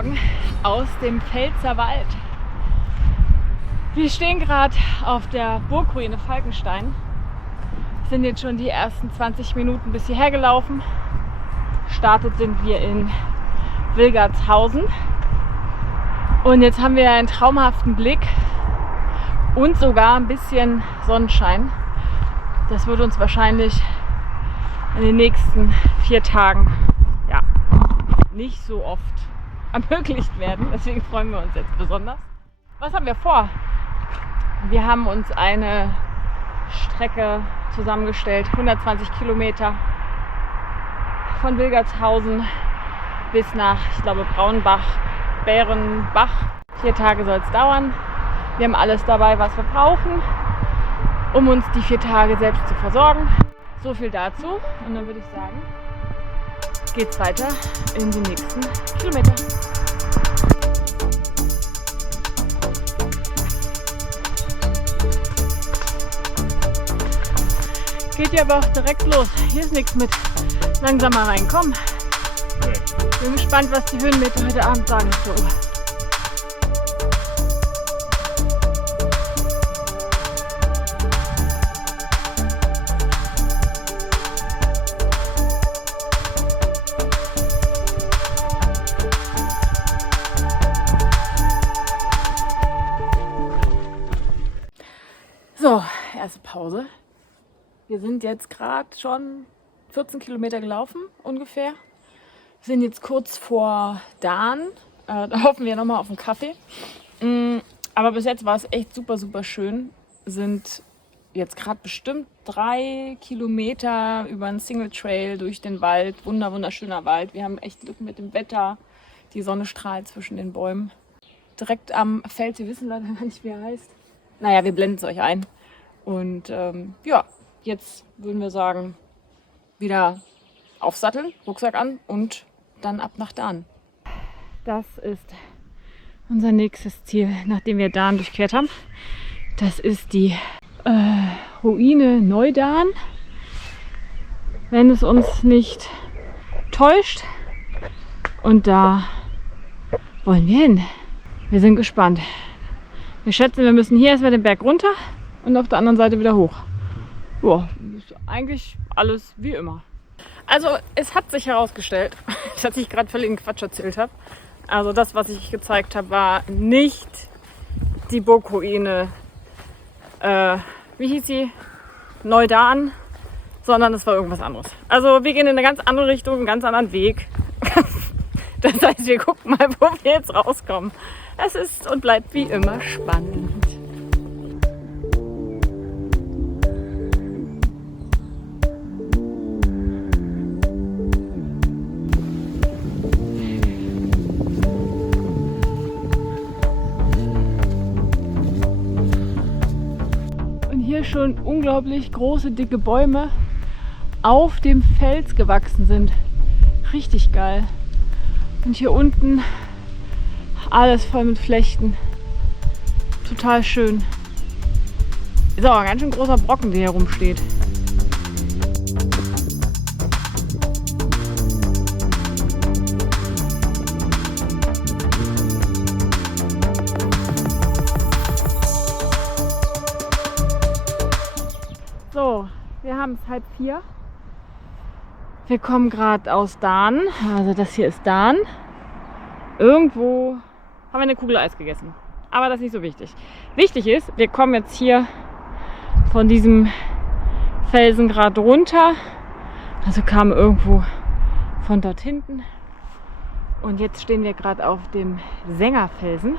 Morgen aus dem Pfälzerwald. Wir stehen gerade auf der Burgruine Falkenstein. Sind jetzt schon die ersten 20 Minuten bis hierher gelaufen. Gestartet sind wir in Wilgartshausen. Und jetzt haben wir einen traumhaften Blick und sogar ein bisschen Sonnenschein. Das wird uns wahrscheinlich in den nächsten 4 Tagen nicht so oft ermöglicht werden. Deswegen freuen wir uns jetzt besonders. Was haben wir vor? Wir haben uns eine Strecke zusammengestellt, 120 Kilometer von Wilgartshausen bis nach, ich glaube, Braunbach, Bärenbach. 4 Tage soll es dauern. Wir haben alles dabei, was wir brauchen, um uns die 4 Tage selbst zu versorgen. So viel dazu. Und dann würde ich sagen, geht's weiter in die nächsten Kilometer. Geht ja aber auch direkt los. Hier ist nichts mit langsamer reinkommen. Bin gespannt, was die Höhenmeter heute Abend sagen auf der Uhr. So, erste Pause. Wir sind jetzt gerade schon 14 Kilometer gelaufen ungefähr. Wir sind jetzt kurz vor Dahn. Da hoffen wir nochmal auf einen Kaffee. Aber bis jetzt war es echt super, super schön. Sind jetzt gerade bestimmt 3 Kilometer über einen Single Trail durch den Wald. Wunderschöner Wald. Wir haben echt Glück mit dem Wetter. Die Sonne strahlt zwischen den Bäumen. Direkt am Feld, wir wissen leider gar nicht, wie er heißt. Naja, wir blenden es euch ein. Und jetzt würden wir sagen, wieder aufsatteln, Rucksack an und dann ab nach Dahn. Das ist unser nächstes Ziel, nachdem wir Dahn durchquert haben. Das ist die Ruine Neudahn, wenn es uns nicht täuscht. Und da wollen wir hin. Wir sind gespannt. Wir schätzen, wir müssen hier erstmal den Berg runter und auf der anderen Seite wieder hoch. Ja, ist eigentlich alles wie immer. Also es hat sich herausgestellt, dass ich gerade völligen Quatsch erzählt habe. Also das, was ich gezeigt habe, war nicht die Burgruine, wie hieß sie? Neudahn, sondern es war irgendwas anderes. Also wir gehen in eine ganz andere Richtung, einen ganz anderen Weg. Das heißt, wir gucken mal, wo wir jetzt rauskommen. Es ist und bleibt wie immer spannend. Und hier schon unglaublich große, dicke Bäume auf dem Fels gewachsen sind. Richtig geil. Und hier unten alles voll mit Flechten. Total schön. Ist aber ein ganz schön großer Brocken, der hier rumsteht. So, wir haben es 3:30. Wir kommen gerade aus Dahn. Also das hier ist Dahn. Irgendwo haben wir eine Kugel Eis gegessen. Aber das ist nicht so wichtig. Wichtig ist, wir kommen jetzt hier von diesem Felsen gerade runter. Also kamen irgendwo von dort hinten. Und jetzt stehen wir gerade auf dem Sängerfelsen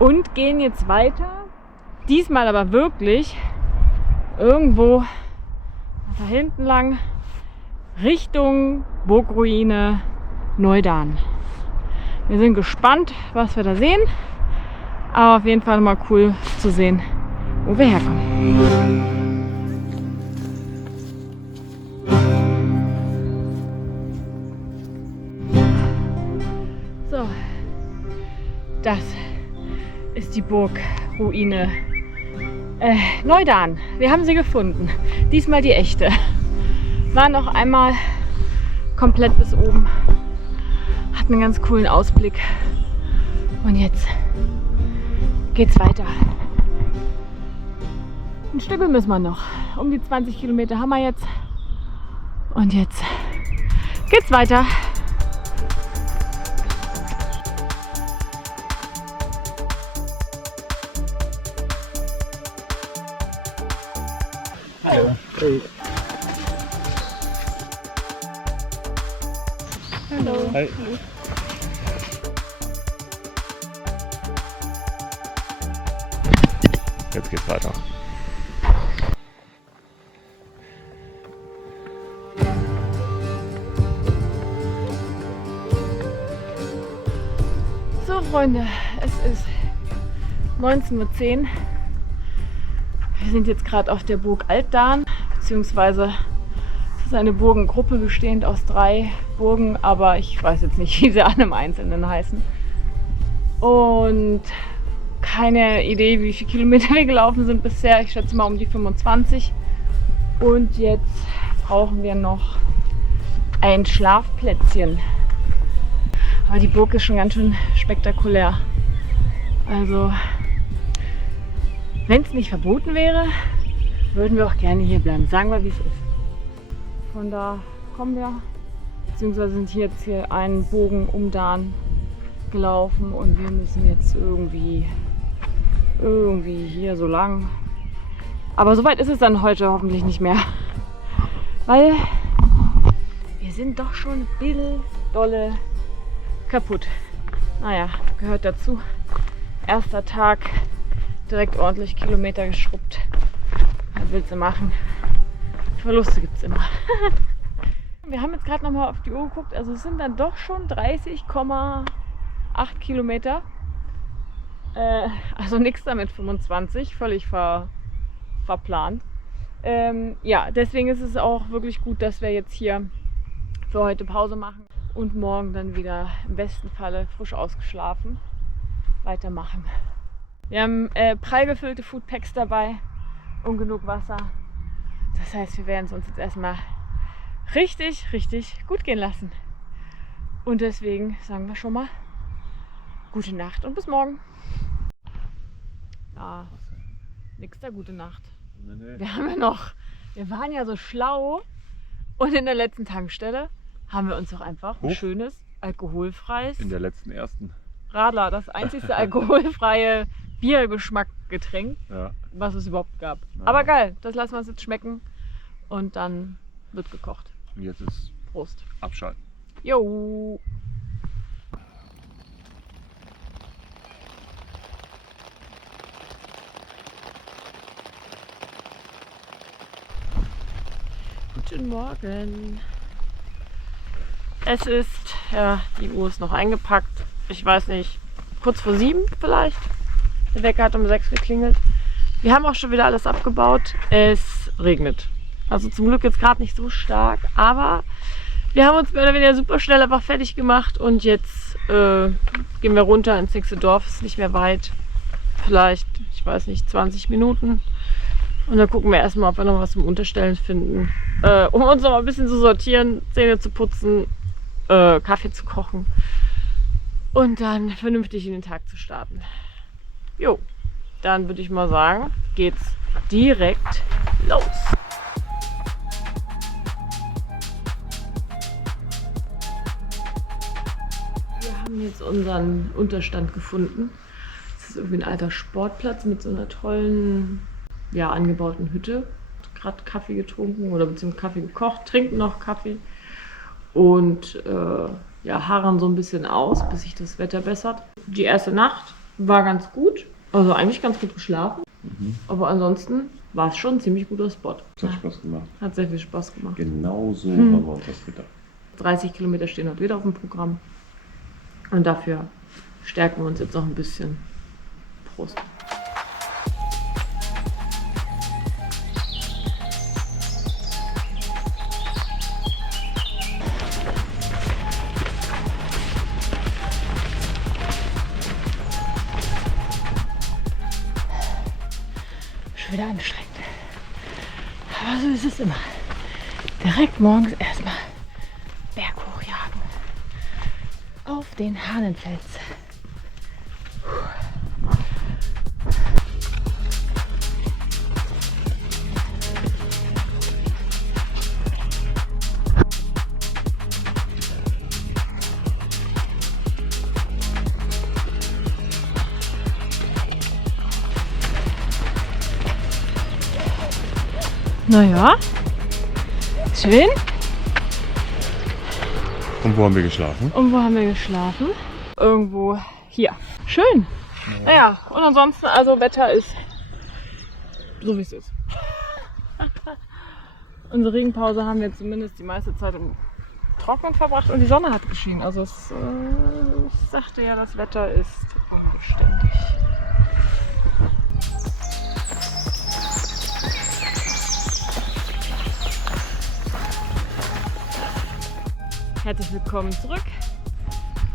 und gehen jetzt weiter. Diesmal aber wirklich irgendwo da hinten lang Richtung Burgruine Neudahn. Wir sind gespannt, was wir da sehen. Aber auf jeden Fall mal cool zu sehen, wo wir herkommen. So, das ist die Burgruine Neudahn. Wir haben sie gefunden. Diesmal die echte. War noch einmal komplett bis oben. Hat echt einen ganz coolen Ausblick. Und jetzt geht's weiter. Ein Stück müssen wir noch. Um die 20 Kilometer haben wir jetzt. Und jetzt geht's weiter. Hallo. Hey. Hallo. Hi. Jetzt geht's weiter. So Freunde, es ist 19:10 Uhr. Wir sind jetzt gerade auf der Burg Altdahn, beziehungsweise es ist eine Burgengruppe bestehend aus 3 Burgen, aber ich weiß jetzt nicht, wie sie alle im Einzelnen heißen. Und keine Idee, wie viele Kilometer wir gelaufen sind bisher. Ich schätze mal um die 25. Und jetzt brauchen wir noch ein Schlafplätzchen. Aber die Burg ist schon ganz schön spektakulär. Also, wenn es nicht verboten wäre, würden wir auch gerne hier bleiben. Sagen wir, wie es ist. Von da kommen wir, beziehungsweise sind jetzt hier einen Bogen um Dahn gelaufen und wir müssen jetzt irgendwie hier so lang. Aber so weit ist es dann heute hoffentlich nicht mehr. Weil wir sind doch schon ein bisschen dolle kaputt. Naja, gehört dazu. Erster Tag, direkt ordentlich Kilometer geschrubbt. Was willst du machen? Verluste gibt es immer. Wir haben jetzt gerade noch mal auf die Uhr geguckt. Also es sind dann doch schon 30,8 Kilometer. Also nichts damit 25, völlig verplant. Ja, deswegen ist es auch wirklich gut, dass wir jetzt hier für heute Pause machen und morgen dann wieder im besten Falle frisch ausgeschlafen weitermachen. Wir haben prall gefüllte Foodpacks dabei und genug Wasser. Das heißt, wir werden es uns jetzt erstmal richtig gut gehen lassen. Und deswegen sagen wir schon mal gute Nacht und bis morgen. Ja, nix da gute Nacht. Nee. Wir waren ja so schlau und in der letzten Tankstelle haben wir uns doch einfach ein schönes, alkoholfreies In der letzten ersten. Radler, das einzigste alkoholfreie Biergeschmackgetränk, Ja. was es überhaupt gab. Ja. Aber geil, das lassen wir uns jetzt schmecken und dann wird gekocht. Und jetzt ist Prost. Abschalten. Jo. Guten Morgen. Es ist, ja, die Uhr ist noch eingepackt. Ich weiß nicht, kurz vor 7 vielleicht. Der Wecker hat um 6 geklingelt. Wir haben auch schon wieder alles abgebaut. Es regnet. Also zum Glück jetzt gerade nicht so stark, aber wir haben uns mehr oder weniger super schnell einfach fertig gemacht und jetzt gehen wir runter ins nächste Dorf. Ist nicht mehr weit. Vielleicht, ich weiß nicht, 20 Minuten. Und dann gucken wir erstmal, ob wir noch was zum Unterstellen finden. Um uns noch mal ein bisschen zu sortieren, Zähne zu putzen, Kaffee zu kochen und dann vernünftig in den Tag zu starten. Jo, dann würde ich mal sagen, geht's direkt los. Wir haben jetzt unseren Unterstand gefunden. Das ist irgendwie ein alter Sportplatz mit so einer tollen, ja, angebauten Hütte. Gerade Kaffee getrunken oder beziehungsweise Kaffee gekocht, trinken noch Kaffee und ja, harren so ein bisschen aus, bis sich das Wetter bessert. Die erste Nacht war ganz gut, also eigentlich ganz gut geschlafen, aber ansonsten war es schon ein ziemlich guter Spot. Das hat Spaß gemacht. Hat sehr viel Spaß gemacht. Genau so haben wir uns das gedacht. 30 Kilometer stehen heute wieder auf dem Programm und dafür stärken wir uns jetzt noch ein bisschen. Prost. Wieder anstrengend. Aber so ist es immer. Direkt morgens erstmal Berg hochjagen. auf den Hahnenfels. Naja, schön. Und wo haben wir geschlafen? Und wo haben wir geschlafen? Irgendwo hier. Schön. Naja, und ansonsten, also Wetter ist so wie es ist. Unsere Regenpause haben wir zumindest die meiste Zeit im Trocknen verbracht und die Sonne hat geschienen. Also ich sagte ja, das Wetter ist unbeständig. Herzlich willkommen zurück.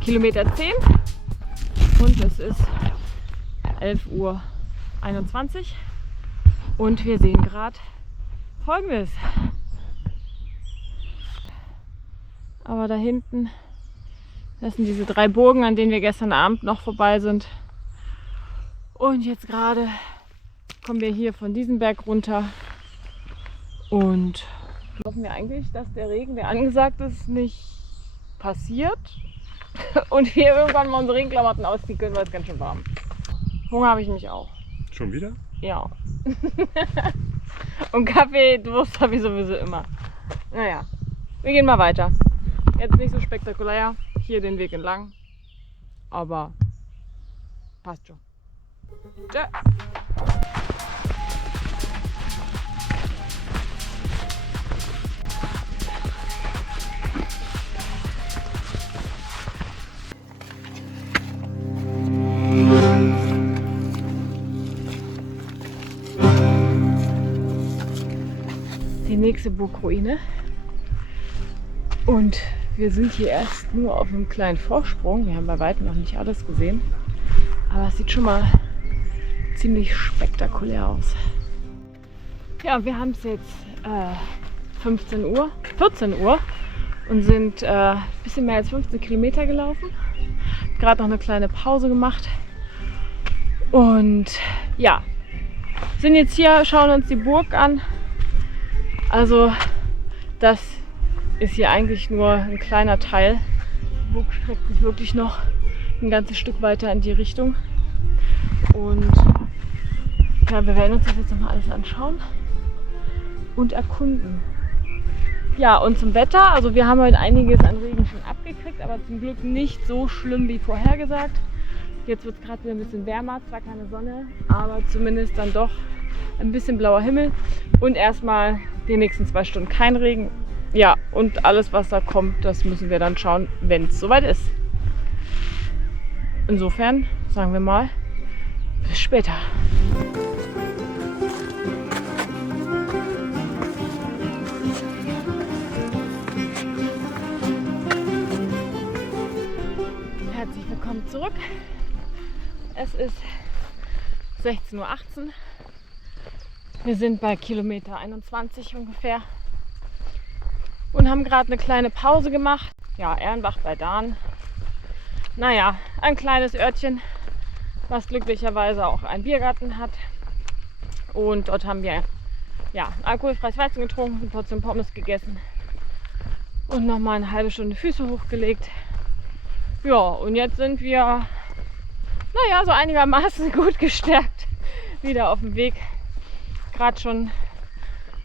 Kilometer 10 und es ist 11:21 Uhr und wir sehen gerade Folgendes. Aber da hinten, das sind diese 3 Burgen, an denen wir gestern Abend noch vorbei sind. Und jetzt gerade kommen wir hier von diesem Berg runter und hoffen wir eigentlich, dass der Regen, der angesagt ist, nicht passiert und wir irgendwann mal unsere Regenklamotten ausziehen können, weil es ganz schön warm. Hunger habe ich nämlich auch. Schon wieder? Ja. Und Kaffee, Durst habe ich sowieso immer. Naja, wir gehen mal weiter. Jetzt nicht so spektakulär, hier den Weg entlang, aber passt schon. Tschö. Die nächste Burgruine und wir sind hier erst nur auf einem kleinen Vorsprung. Wir haben bei weitem noch nicht alles gesehen, aber es sieht schon mal ziemlich spektakulär aus. Ja, wir haben es jetzt 14 Uhr und sind ein bisschen mehr als 15 Kilometer gelaufen. Gerade noch eine kleine Pause gemacht und ja, sind jetzt hier, schauen uns die Burg an. Also das ist hier eigentlich nur ein kleiner Teil. Die Burg streckt sich wirklich noch ein ganzes Stück weiter in die Richtung. Und ja, wir werden uns das jetzt nochmal alles anschauen und erkunden. Ja, und zum Wetter, also wir haben heute einiges an Regen schon abgekriegt, aber zum Glück nicht so schlimm wie vorhergesagt. Jetzt wird es gerade wieder ein bisschen wärmer, zwar keine Sonne, aber zumindest dann doch ein bisschen blauer Himmel und erstmal die nächsten 2 Stunden kein Regen. Ja, und alles, was da kommt, das müssen wir dann schauen, wenn es soweit ist. Insofern sagen wir mal, bis später. Herzlich willkommen zurück. Es ist 16:18 Uhr. Wir sind bei Kilometer 21 ungefähr und haben gerade eine kleine Pause gemacht. Ja, Ehrenbach bei Dahn. Naja, ein kleines Örtchen, was glücklicherweise auch einen Biergarten hat. Und dort haben wir ja, alkoholfreies Weizen getrunken, eine Portion Pommes gegessen und nochmal eine halbe Stunde Füße hochgelegt. Ja, und jetzt sind wir, naja, so einigermaßen gut gestärkt wieder auf dem Weg. Gerade schon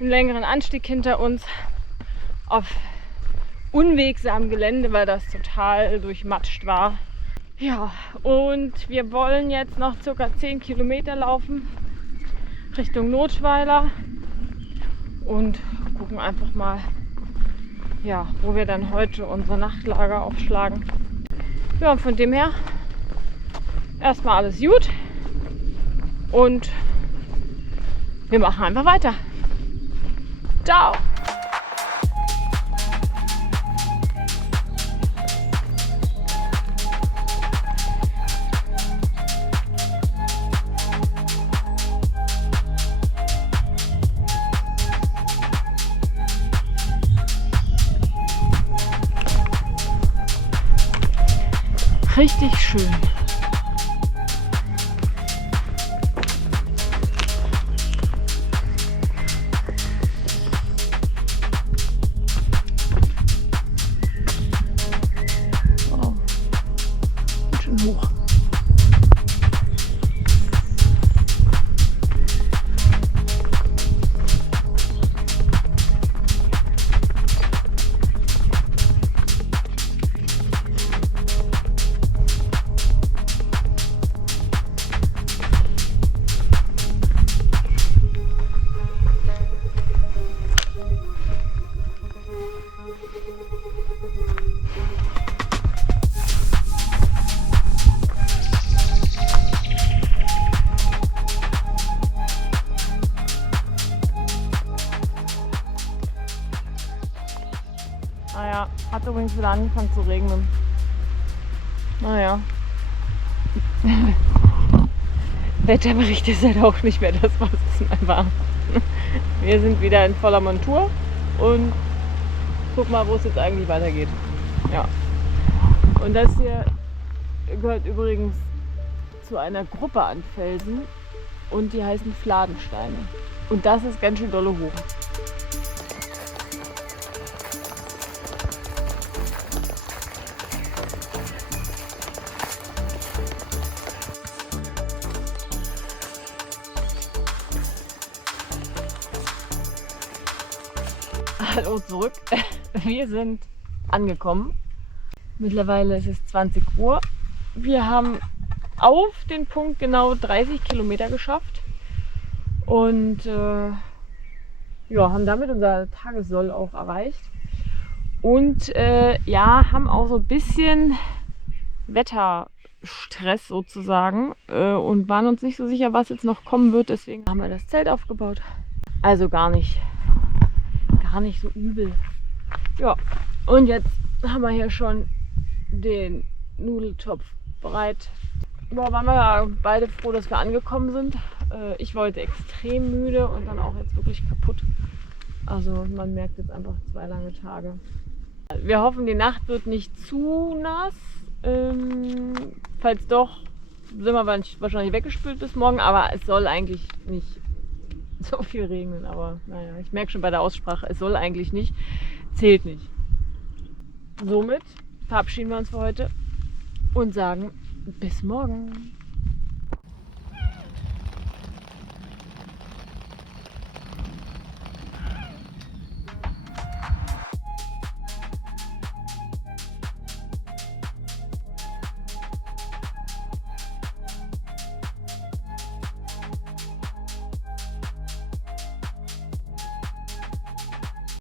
einen längeren Anstieg hinter uns auf unwegsamem Gelände, weil das total durchmatscht war. Ja, und wir wollen jetzt noch ca. 10 Kilometer laufen Richtung Notweiler und gucken einfach mal, ja, wo wir dann heute unsere Nachtlager aufschlagen. Ja, und von dem her erstmal alles gut und wir machen einfach weiter. Ciao! richtig schön. Oh, ganz schön hoch. Naja, hat übrigens wieder angefangen zu regnen. Naja. Wetterbericht ist halt auch nicht mehr das, was es mal war. Wir sind wieder in voller Montur und guck mal, wo es jetzt eigentlich weitergeht. Ja. Und das hier gehört übrigens zu einer Gruppe an Felsen und die heißen Fladensteine. Und das ist ganz schön dolle hoch. Hallo zurück. Wir sind angekommen. Mittlerweile ist es 20 Uhr. Wir haben auf den Punkt genau 30 Kilometer geschafft und ja, haben damit unser Tagessoll auch erreicht. Und ja, haben auch so ein bisschen Wetterstress sozusagen und waren uns nicht so sicher, was jetzt noch kommen wird. Deswegen haben wir das Zelt aufgebaut. Also gar nicht so übel. Ja, und jetzt haben wir hier schon den Nudeltopf bereit. Boah, waren wir ja beide froh, dass wir angekommen sind. Ich war heute extrem müde und dann auch jetzt wirklich kaputt. Also man merkt jetzt einfach 2 lange Tage. Wir hoffen, die Nacht wird nicht zu nass. Falls doch, sind wir wahrscheinlich weggespült bis morgen, aber es soll eigentlich nicht so viel regnen, aber naja, ich merke schon bei der Aussprache, es soll eigentlich nicht, zählt nicht. Somit verabschieden wir uns für heute und sagen bis morgen.